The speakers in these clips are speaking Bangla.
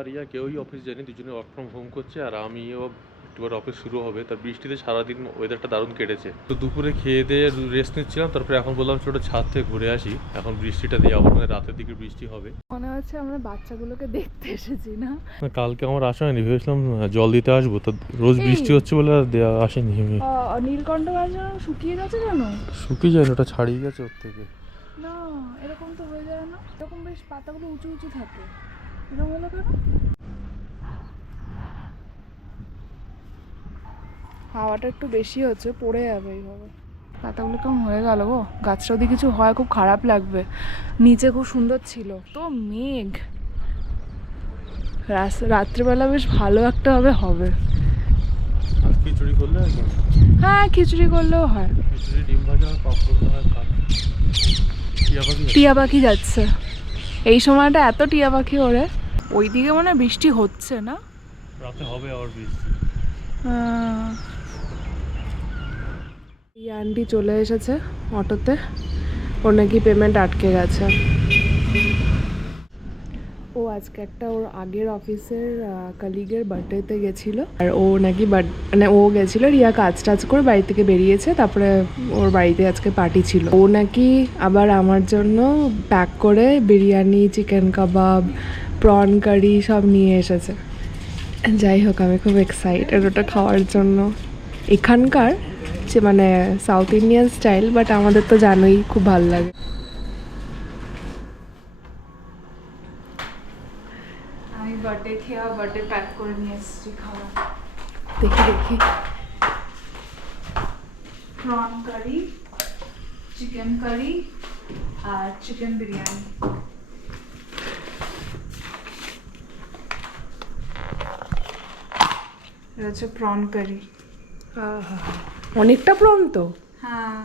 আর ইয়া কেউই অফিস যায়নি দুজনে ওয়ার্ক ফ্রম হোম করছে আর আমিও একটু পরে অফিস শুরু হবে। তার বৃষ্টিতে সারাদিন ওয়েদারটা দারুণ কেটেছে। তো দুপুরে খেয়ে দিয়ে রেস্ট নিচ্ছিলাম তারপরে এখন বললাম ছোটো ছাদ থেকে ঘুরে আসি। এখন বৃষ্টিটা দিয়ে আবার মানে রাতের দিকে বৃষ্টি হবে। মনে হচ্ছে আমরা বাচ্চাগুলোকে দেখতে এসেছি না? কালকে আমার আসা হয়নি ভেবেছিলাম জল দিতে আসব। তো রোজ বৃষ্টি হচ্ছে বলে আর দেওয়া আসেনি। নীলকণ্ঠ গাছ শুকিয়ে গেছে কেন শুকিয়ে যায় না, ওটা ছাড়িয়ে গেছে ওর থেকে। না এরকম তো হয়ে যায় না। এরকম বেশ পাতাগুলো উঁচু উঁচু থাকে। এরকম হলো কেন? হাওয়াটা একটু বেশি হচ্ছে পড়ে যাবে এইভাবে। পাতাগুলো কেমন হয়ে গেল গো? গাছটা যদি কিছু হয় খুব খারাপ লাগবে। নিচে খুব সুন্দর ছিল তো মেঘ। রাত্রেবেলা বেশ ভালো একটা হবে হবে। খিচুড়ি করলে হ্যাঁ খিচুড়ি করলেও হয়। টিয়া পাখি যাচ্ছে। এই সময়টা এত টিয়া পাখি ওরে। ওইদিকে মনে হয় বৃষ্টি হচ্ছে না? রাতে হবে আবার বৃষ্টি। এই আন্টি চলে এসেছে অটোতে। ওর নাকি পেমেন্ট আটকে গেছে। ও আজকে একটা ওর আগের অফিসের কালিগের বার্থডেতে গেছিল। আর ও নাকি বার্থ মানে ও গেছিল রিয়া কাজ টাজ করে বাড়ি থেকে বেরিয়েছে। তারপরে ওর বাড়িতে আজকে পার্টি ছিল। ও নাকি আবার আমার জন্য প্যাক করে biryani chicken kebab prawn curry সব নিয়ে এসেছে। যাই হোক আমি খুব এক্সাইটেড ওটা খাওয়ার জন্য। এখানকার যে মানে সাউথ ইন্ডিয়ান স্টাইল বাট আমাদের তো জানোই খুব ভালো লাগে। আমি বার্থডে খেয়া বার্থডে প্যাক করে নিয়ে এসেছি খাওয়া। দেখি দেখি। প্রন কারি চিকেন কারি আর চিকেন বিরিয়ানি হচ্ছে প্রন কারি অনেকটা প্রন তো? হ্যাঁ।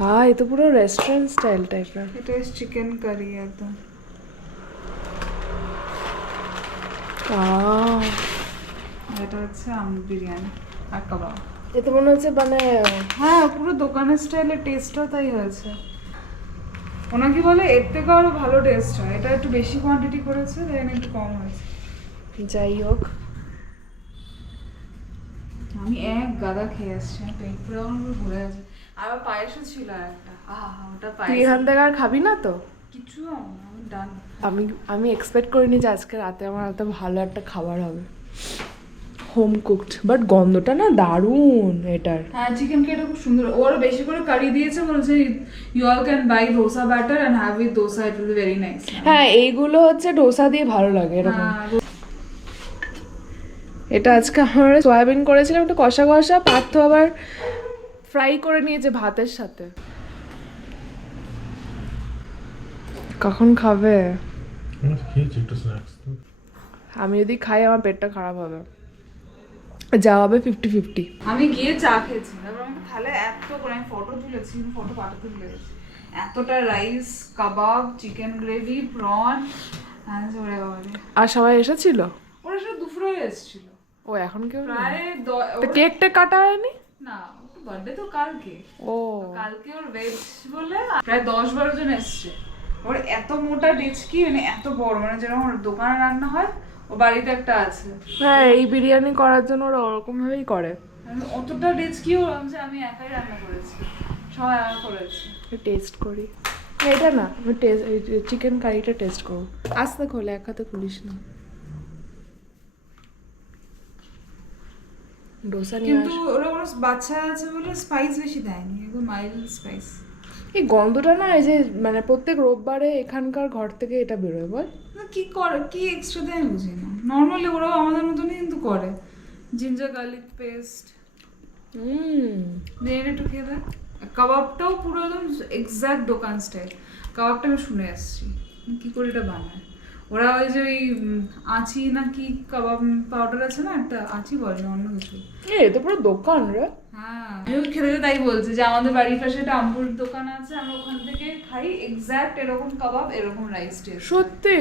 হ্যাঁ এ তো পুরো রেস্টুরেন্ট স্টাইল টাইপের এটা চিকেন কারি একদম। এটা হচ্ছে আম বিরিয়ানি আর কাবাব। এ মনে হচ্ছে মানে হ্যাঁ পুরো দোকানের স্টাইলে টেস্টও তাই হয়েছে। ওনাকে বলে এর থেকে আরও ভালো টেস্ট হয়। এটা একটু বেশি কোয়ান্টিটি করেছে এখানে একটু কম হয়েছে। যাই হোক। আমি এক গাদা খেয়ে আসছি পেট পুরো আমার ভরে আছে আর পায়েসও ছিল একটা। আহা ওটা তুই পায়েস। এখান থেকে আর খাবি না তো? কিছু আমি ডান আমি আমি এক্সপেক্ট করিনি যে আজকে রাতে আমার এত ভালো একটা খাবার হবে। হোম কুকড বাট গন্ধটা না দারুণ এটার। হ্যাঁ চিকেন কারিটা খুব সুন্দর। ওরা বেশি করে কারি দিয়েছে বলছে you all can buy dosa batter and have with dosa it will very nice হ্যাঁ এইগুলো হচ্ছে ডোসা দিয়ে ভালো লাগে এরকম। এটা আজকে আমার সয়াবিন করেছিলাম একটু কষা কষা পার্থ আবার ফ্রাই করে নিয়েছে ভাতের সাথে। কখন খাবে? খেয়েছি একটু স্ন্যাক্স আমি যদি খাই আমার পেটটা খারাপ হবে। যা হবে ফিফটি ফিফটি আমি গিয়ে চা খেয়েছি। তারপর থালে এত করে আমি ফটো তুলেছি ফটো পাঠাতে ভুলে গেছি এতটা rice kebab chicken gravy prawn আর সবাই এসেছিল? ওরা সব দুপুরে এসেছিল। ও এখন কেউ? প্রায় কেকটা কাটা হয়নি? না বার্থডে তো কালকে। ও। কালকে ওর ভেজ বলে প্রায় দশ বারো জন এসছে। ওর এত মোটা ডেচকি মানে এত বড় মানে যেরকম ওর দোকানে রান্না হয় ও বাড়িতে একটা আছে। হ্যাঁ এই বিরিয়ানি করার জন্য ওরা ওরকম ভাবেই করে। আমি অতটা ডেচকিও যে আমি একাই রান্না করেছি। সবাই আমার করেছে। টেস্ট করি। এটা না আমি টেস্ট চিকেন কারিটা টেস্ট করব। আস্তে খোলে এক হাতে খুলিস না। ডোসা নিয়ে কিন্তু ওরা ওরা বাচ্চা আছে বলে স্পাইস বেশি দেয়নি একদম মাইল্ড স্পাইস এই গন্ধটা না এই যে মানে প্রত্যেক রোববারে এখানকার ঘর থেকে এটা বেরোয় বল। কি করে কি এক্সট্রা দেয় বুঝি না। নর্মালি ওরাও আমাদের মতনই কিন্তু করে। Ginger garlic paste hmm. দিয়ে একটু খেয়ে দেয় কাবাবটাও পুরো একদম এক্সাক্ট দোকান স্টাইল কাবাবটা আমি শুনে আসছি। কি করে এটা বানায়? ওরা ওই যে ওই আঁচি না কি কাবাব পাউডার আছে না একটা আঁচি বলে না অন্য কিছু। এ তো পুরো দোকান রে। হ্যাঁ আমিও খেতে তাই বলছি যে আমাদের বাড়ির পাশে একটা আম্বুর দোকান আছে আমরা ওখান থেকে খাই এক্স্যাক্ট এরকম কাবাব এরকম রাইস টেস্ট সত্যি?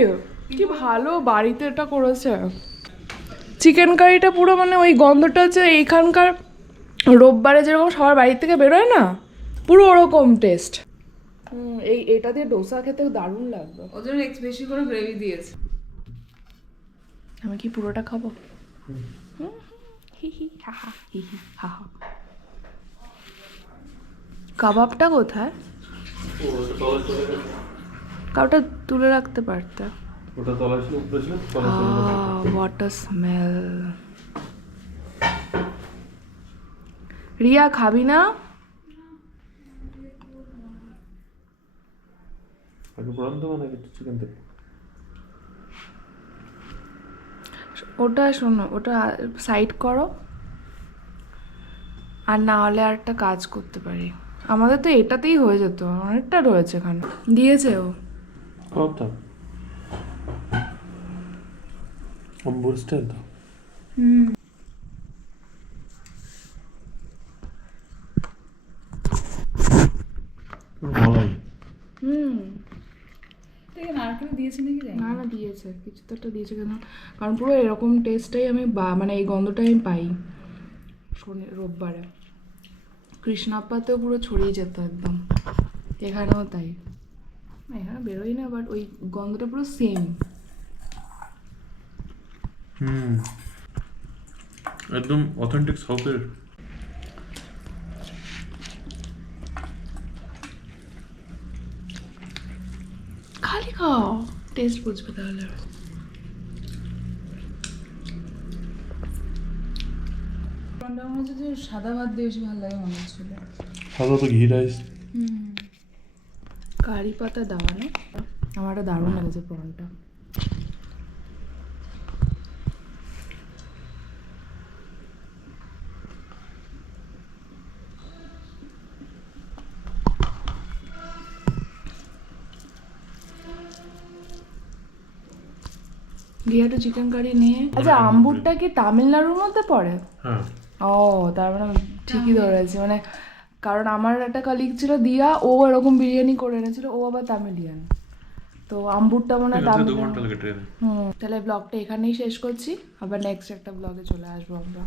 কি ভালো বাড়িতে এটা করেছে। চিকেন কারিটা পুরো মানে ওই গন্ধটা হচ্ছে এইখানকার রোববারে যেরকম সবার বাড়ি থেকে বেরোয় না পুরো ওরকম টেস্ট এই এটা দিয়ে ডোসা খেতে দারুণ লাগবে। ওদের এক্স বেশি করে গ্রেভি দিয়েছে। আমি কি পুরোটা খাব? হুম, হি হি হা হা হি হি হা হা। কাবাবটা কোথায়? কাউটা তুলে রাখতে পারতে। ওটা তলায় ছিল উপরে ছিল হোয়াট আ স্মেল রিয়া খাবি না? দেবো নাকি চিকেন থেকে ওটা শোনো ওটা সাইড করো। আর না হলে আর একটা কাজ করতে পারি। আমাদের তো এটাতেই হয়ে যেত অনেকটা রয়েছে এখানে। দিয়েছে ও। কবটা অম্বুর স্টাইল তো মলাই হুম থেকে নারকেল দিয়েছে নাকি? না না দিয়েছে। কিছু তো একটা দিয়েছে কেন কারণ পুরো এরকম টেস্টটাই আমি বা মানে এই গন্ধটাই আমি পাই শনি রোববারে। কৃষ্ণাপ্পাতেও পুরো ছড়িয়ে যেত একদম। এখানেও তাই। এখানে বেরোই না বাট ওই গন্ধটা পুরো সেম হুম। একদম অথেন্টিক সাউথের খালি খাও। টেস্ট বুঝবে তাহলে আমার মনে হচ্ছে যে সাদা ভাত দিয়ে বেশি ভালো লাগে মনে হচ্ছিল। সাদা তো ঘি রাইস কারি পাতা দাওয়ানো না? আমার একটা দারুণ লেগেছে পরনটা গিয়ে একটু চিকেন কারি নিয়ে। আচ্ছা আম্বুরটা কি তামিলনাড়ুর মধ্যে পড়ে? হ্যাঁ। ও তার মানে ঠিকই ধরেছি। মানে কারণ আমার একটা কালিগ ছিল দিয়া ও এরকম বিরিয়ানি করে এনেছিল ও আবার তামিলিয়ান। তো আম্বুরটা মনে হয় তামিল হুম তাহলে ব্লগটা এখানেই শেষ করছি। আবার নেক্সট একটা ব্লগে চলে আসব আমরা।